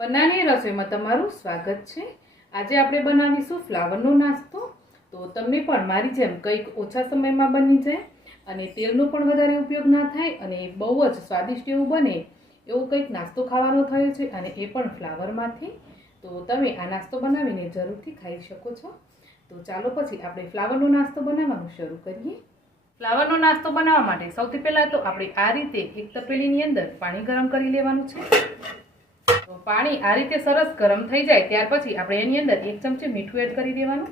પન્નાની રસોઈમાં તમારું સ્વાગત છે। આજે આપણે બનાવીશું ફ્લાવરનો નાસ્તો। તો તમને પણ મારી જેમ કંઈક ઓછા સમયમાં બની જાય અને તેલનો પણ વધારે ઉપયોગ ના થાય અને બહુ જ સ્વાદિષ્ટ એવું બને એવો કંઈક નાસ્તો ખાવાનો થયો છે અને એ પણ ફ્લાવરમાંથી। તો તમે આ નાસ્તો બનાવીને જરૂરથી ખાઈ શકો છો। તો ચાલો પછી આપણે ફ્લાવરનો નાસ્તો બનાવવાનું શરૂ કરીએ। ફ્લાવરનો નાસ્તો બનાવવા માટે સૌથી પહેલાં તો આપણે આ રીતે એક તપેલીની અંદર પાણી ગરમ કરી લેવાનું છે। તો પાણી આ રીતે સરસ ગરમ થઈ જાય ત્યાર પછી આપણે એની અંદર 1 ચમચી મીઠું એડ કરી દેવાનું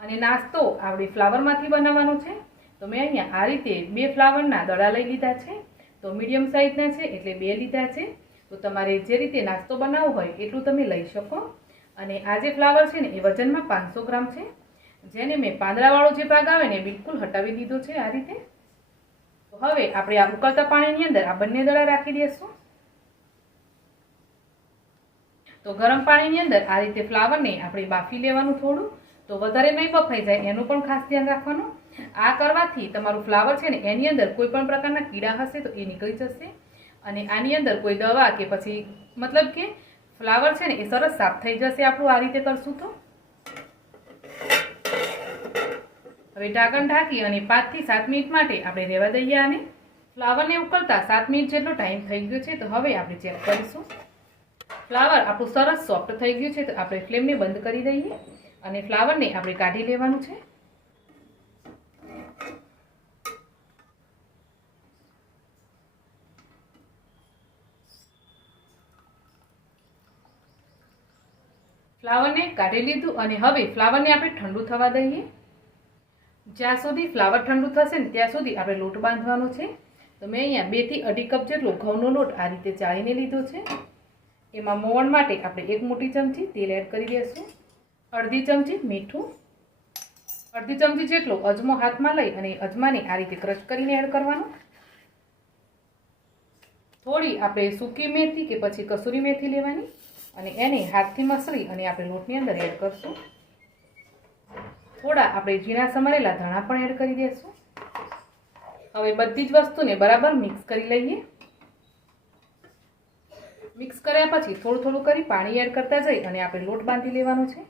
અને નાસ્તો આપણે ફ્લાવરમાંથી બનાવવાનો છે। તો મેં અહીંયા આ રીતે 2 ફ્લાવરના દડા લઈ લીધા છે। તો મીડિયમ સાઇઝના છે એટલે 2 લીધા છે। તો તમારે જે રીતે નાસ્તો બનાવવો હોય એટલું તમે લઈ શકો। અને આ જે ફ્લાવર છે ને એ વજનમાં 500 ગ્રામ છે, જેને મેં પાંદડાવાળો જે ભાગ આવે ને બિલકુલ હટાવી દીધો છે આ રીતે। તો હવે આપણે આ ઉકળતા પાણીની અંદર આ બંને દડા રાખી દઈશું। તો ગરમ પાણીની અંદર આ રીતે ફ્લાવરને આપણે બાફી લેવાનું થોડું, તો વધારે નહીં બફાઈ જાય એનું પણ ખાસ ધ્યાન રાખવાનું। આ કરવાથી તમારું ફ્લાવર છે ને એની અંદર કોઈ પણ પ્રકારના કીડા હશે તો એ નીકળી જશે અને આની અંદર કોઈ દવા કે પછી મતલબ કે ફ્લાવર છે ને એ સરસ સાફ થઈ જશે આપણું આ રીતે કરશું તો। હવે ઢાંકણ ઢાંકી અને 5 થી 7 મિનિટ માટે આપણે રહેવા દઈએ આને। ફ્લાવરને ઉકળતા 7 મિનિટ જેટલો ટાઈમ થઈ ગયો છે। તો હવે આપણે ચેક કરીશું। ફ્લાવર આપણું સરસ સોફ્ટ થઈ ગયું છે, તો આપણે ફ્લેમને બંધ કરી દઈએ અને ફ્લાવરને આપણે કાઢી લેવાનું છે। ફ્લાવરને કાઢી લીધું અને હવે ફ્લાવરને આપણે ઠંડુ થવા દઈએ। જ્યાં સુધી ફ્લાવર ઠંડુ થશે ને ત્યાં સુધી આપણે લોટ બાંધવાનો છે। તો મેં અહીંયા 2 થી 2.5 કપ જેટલો ઘઉંનો લોટ આ રીતે ચાળીને લીધો છે। એમાં મોવણ માટે આપણે 1 મોટી ચમચી તેલ એડ કરી દઈશું, અડધી ચમચી મીઠું, અડધી ચમચી જેટલો અજમો હાથમાં લઈ અને અજમાને આ રીતે ક્રશ કરીને એડ કરવાનો। થોડી આપણે સૂકી મેથી કે પછી કસૂરી મેથી લેવાની અને એને હાથથી મસળી અને આપણે લોટની અંદર એડ કરશું। થોડા આપણે ઝીણા સમારેલા ધાણા પણ એડ કરી દઈશું। હવે બધી જ વસ્તુને બરાબર મિક્સ કરી લઈએ। મિક્સ કર્યા પછી થોડું થોડું કરી પાણી એડ કરતા જઈ અને આપણે લોટ બાંધી લેવાનો છે।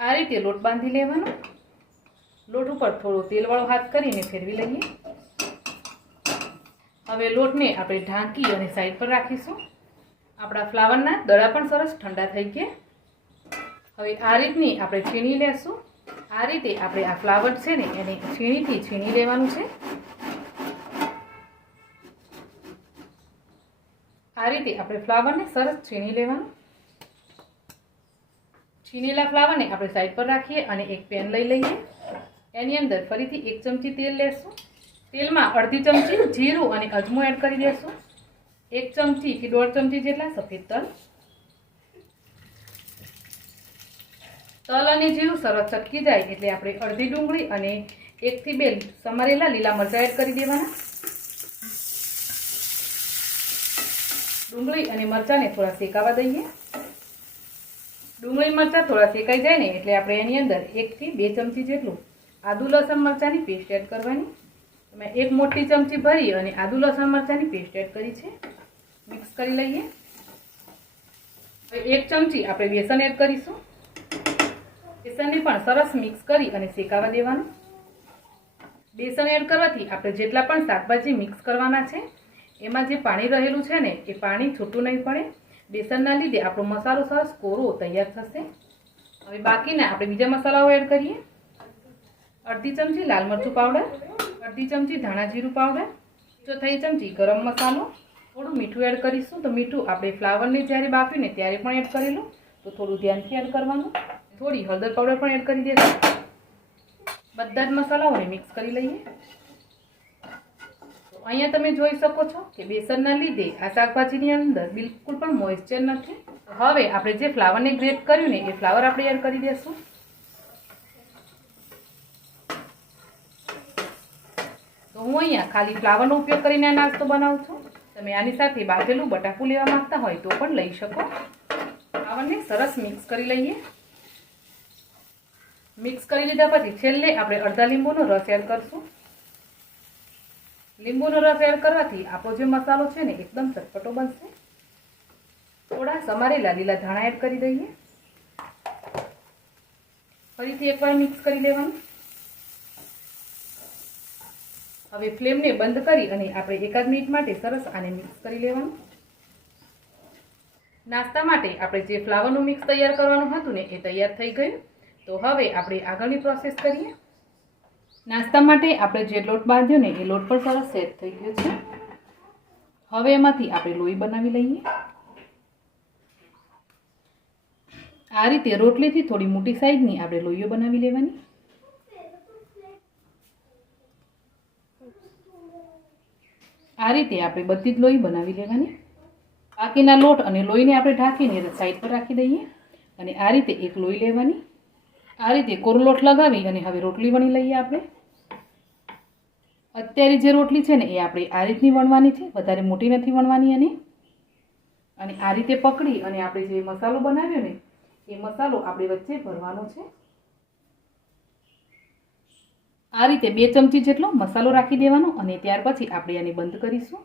આ રીતે લોટ બાંધી લેવાનો। લોટ ઉપર થોડો તેલવાળો હાથ કરીને ફેરવી લઈએ। હવે લોટને આપણે ઢાંકી અને સાઈડ પર રાખીશું। આપણા ફ્લાવરના દડા પણ સરસ ઠંડા થઈ ગયા। હવે આ રીતની આપણે છીણી લેશું। આ રીતે આપણે આ ફ્લાવર છે ને એને છીણીથી છીણી લેવાનું છે। આ રીતે આપણે ફ્લાવરને સરસ છીણી લેવાનું। છીનેલા ફ્લાવરને આપણે સાઈડ પર રાખીએ અને એક પેન લઈ લઈએ। એની અંદર ફરીથી 1 ચમચી તેલ લેશું। તેલમાં અડધી ચમચી જીરું અને અજમો એડ કરી દેશું, 1 ચમચી કે 1.5 ચમચી જેટલા સફેદ તલ। તલ અને જીરું સરસ ચટકી જાય એટલે આપણે અડધી ડુંગળી અને 1 થી 2 સમારેલા લીલા મરચાં એડ કરી દેવાના। ડુંગળી અને મરચાંને થોડા શેકાવા દઈએ। ડુંગળી મરચાં થોડા શેકાઈ જાય ને એટલે આપણે એની અંદર 1 થી 2 ચમચી જેટલું આદુ લસણ મરચાંની પેસ્ટ એડ કરવાની। મેં 1 મોટી ચમચી ભરી અને આદુ લસણ મરચાંની પેસ્ટ એડ કરી છે। મિક્સ કરી લઈએ। હવે 1 ચમચી આપણે બેસન એડ કરીશું। બેસનને પણ સરસ મિક્સ કરી અને શેકાવા દેવાનું। બેસન એડ કરવાથી આપણે જેટલા પણ શાકભાજી મિક્સ કરવાના છે એમાં જે પાણી રહેલું છે ને એ પાણી છૂટું નહીં પડે। બેસનના લીધે આપણો મસાલો સરસ કોરો તૈયાર થશે। હવે બાકીના આપણે બીજા મસાલાઓ એડ કરીએ। અડધી ચમચી લાલ મરચું પાવડર, અડધી ચમચી ધાણા જીરું પાવડર, 1/4 ચમચી ગરમ મસાલો, થોડું મીઠું એડ કરીશું। તો મીઠું આપણે ફ્લાવરને જ્યારે બાફીને ત્યારે પણ એડ કરેલું, તો થોડું ધ્યાનથી એડ કરવાનું। થોડી હળદર પાવડર પણ એડ કરી દઈશું। બધા જ મસાલાઓને મિક્સ કરી લઈએ। તો અહીંયા તમે જોઈ શકો છો કે બેસનના લીધે આ શાકભાજીની અંદર બિલકુલ પણ મોઇસ્ચર નથી। હવે આપણે જે ફ્લાવરને ગ્રેટ કર્યું ને એ ફ્લાવર આપણે એડ કરી દઈશું। તો હું અહીંયા ખાલી ફ્લાવરનો ઉપયોગ કરીને આ નાસ્તો બનાવું છું। તમે આની સાથે બાફેલું બટાકું લેવા માંગતા હોય તો પણ લઈ શકો। ફ્લાવરને સરસ મિક્સ કરી લઈએ. મિક્સ કરી લીધા પછી છેલ્લે આપણે અડધા લીંબુનો રસ એડ કરશું. લીંબુનો રસ એડ કરવાથી આપણો જે મસાલો છે ને એકદમ ચટપટો બનશે. થોડા સમારેલા લીલા ધાણા એડ કરી દઈએ. ફરીથી એકવાર મિક્સ કરી લેવાનું. હવે ફ્લેમને બંધ કરી અને આપણે 1 મિનિટ માટે સરસ આને મિક્સ કરી લેવાનું. નાસ્તા માટે આપણે જે ફ્લાવરનું મિક્સ તૈયાર કરવાનું હતું ને એ તૈયાર થઈ ગયું. તો હવે આપણે આગળની પ્રોસેસ કરીએ. નાસ્તા માટે આપણે જે લોટ બાંધ્યો ને એ લોટ પણ સરસ સેટ થઈ ગયો છે. હવે એમાંથી આપણે લોઈ બનાવી લઈએ. આ રીતે રોટલીથી થોડી મોટી સાઈઝની આપણે લોઈઓ બનાવી લેવાની. આ રીતે આપણે બધી જ લોઈ બનાવી લેવાની. બાકીના લોટ અને લોહીને આપણે ઢાંકીને સાઈડ પર રાખી દઈએ અને આ રીતે એક લોઈ લેવાની. આ રીતે કોરો લોટ લગાવી અને હવે રોટલી વણી લઈએ. આપણે અત્યારે જે રોટલી છે ને એ આપણે આ રીતની વણવાની છે, વધારે મોટી નથી વણવાની. અને આ રીતે પકડી અને આપણે જે મસાલો બનાવ્યો ને એ મસાલો આપણે વચ્ચે ભરવાનો છે. આ રીતે 2 ચમચી જેટલો મસાલો રાખી દેવાનો અને ત્યાર પછી આપણે આને બંધ કરીશું.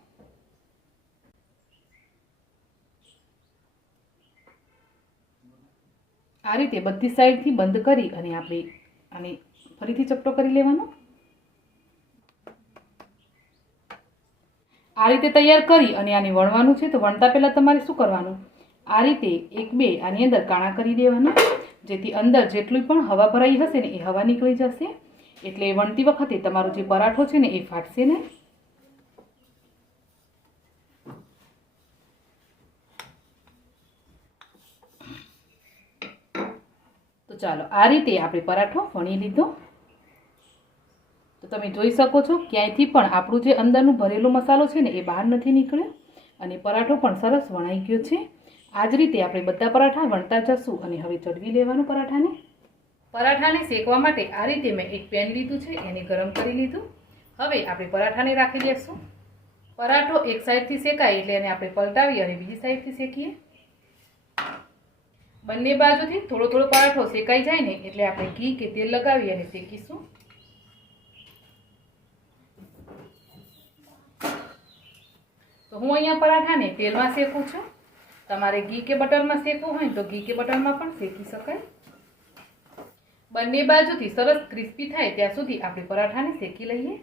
આ રીતે બધી સાઈડથી બંધ કરી અને આપણે આને ફરીથી ચપટો કરી લેવાનો. આ રીતે તૈયાર કરી અને આને વણવાનું છે. તો વણતા પહેલાં તમારે શું કરવાનું, આ રીતે 1-2 આની અંદર કાણા કરી દેવાના, જેથી અંદર જેટલી પણ હવા ભરાઈ હશે ને એ હવા નીકળી જશે. એટલે વણતી વખતે તમારો જે પરાઠો છે ને એ ફાટશે નહીં. તો ચાલો આ રીતે આપણે પરાઠો વણી લીધો. તો તમે જોઈ શકો છો ક્યાંયથી પણ આપણું જે અંદરનું ભરેલો મસાલો છે ને એ બહાર નથી નીકળ્યો અને પરાઠો પણ સરસ વણાઈ ગયો છે. આ જ રીતે આપણે બધા પરાઠા વણતા જશું. અને હવે ચડવી લેવાનું પરાઠાને. પરાઠાને શેકવા માટે આ રીતે મેં એક પેન લીધું છે, એને ગરમ કરી લીધું. હવે આપણે પરાઠાને રાખી દઈશું. પરાઠો એક સાઈડથી શેકાય એટલે એને આપણે પલટાવી અને બીજી સાઈડથી શેકીએ. બંને બાજુથી થોડો થોડો પરાઠો શેકાઈ જાય ને એટલે આપણે ઘી કે તેલ લગાવી અને શેકીશું. તો હું અહીંયા પરાઠાને તેલમાં શેકું છું. તમારે ઘી કે બટરમાં શેકવું હોય તો ઘી કે બટરમાં પણ શેકી શકાય. બંને બાજુથી સરસ ક્રિસ્પી થાય ત્યાં સુધી આપણે પરાઠાને શેકી લઈએ.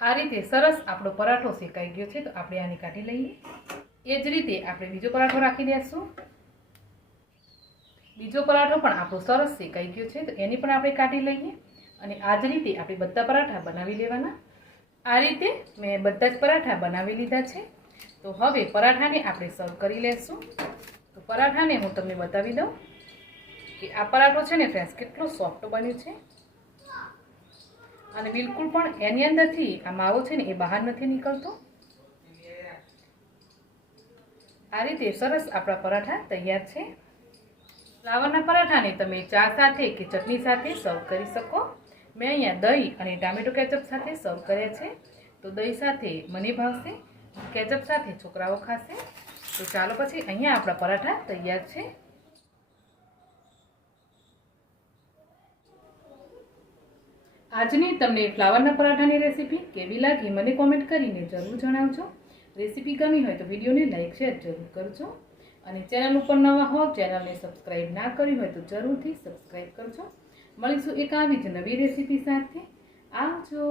આ રીતે સરસ આપણો પરાઠો શેકાઈ ગયો છે. તો આપણે આને કાઢી લઈએ. એ જ રીતે આપણે બીજો પરાઠો રાખી દઈશું. બીજો પરાઠો પણ આપણો સરસ શેકાઈ ગયો છે. તો એની પણ આપણે કાઢી લઈએ અને આ જ રીતે આપણે બધા પરાઠા બનાવી લેવાના. આ રીતે મેં બધા જ પરાઠા બનાવી લીધા છે. તો હવે પરાઠાને આપણે સર્વ કરી લેશું. તો પરાઠાને હું તમને બતાવી દઉં કે આ પરાઠો છે ને ફ્રેન્ડ્સ કેટલો સોફ્ટ બન્યો છે અને બિલકુલ પણ એની અંદરથી આ માવો છે ને એ બહાર નથી નીકળતો. આ રીતે સરસ આપણા પરાઠા તૈયાર છે. ફ્લાવરના પરાઠાને તમે ચા સાથે કે ચટણી સાથે સર્વ કરી શકો. મેં અહીંયા દહીં અને ટામેટો કેચઅપ સાથે સર્વ કર્યા છે. તો દહીં સાથે મને ભાવશે, કેચઅપ સાથે છોકરાઓ ખાશે. તો ચાલો પછી અહીંયા આપણા પરાઠા તૈયાર છે. આજની તમને ફ્લાવરના પરાઠાની રેસીપી કેવી લાગી મને કોમેન્ટ કરીને જરૂર જણાવજો. રેસીપી ગમી હોય તો વિડીયોને લાઈક શેર જરૂર કરજો અને ચેનલ ઉપર નવા હો ચેનલને સબસ્ક્રાઈબ ના કરી હોય તો જરૂરથી સબસ્ક્રાઈબ કરજો. મળીશું એક આવી જ નવી રેસીપી સાથે. આવજો.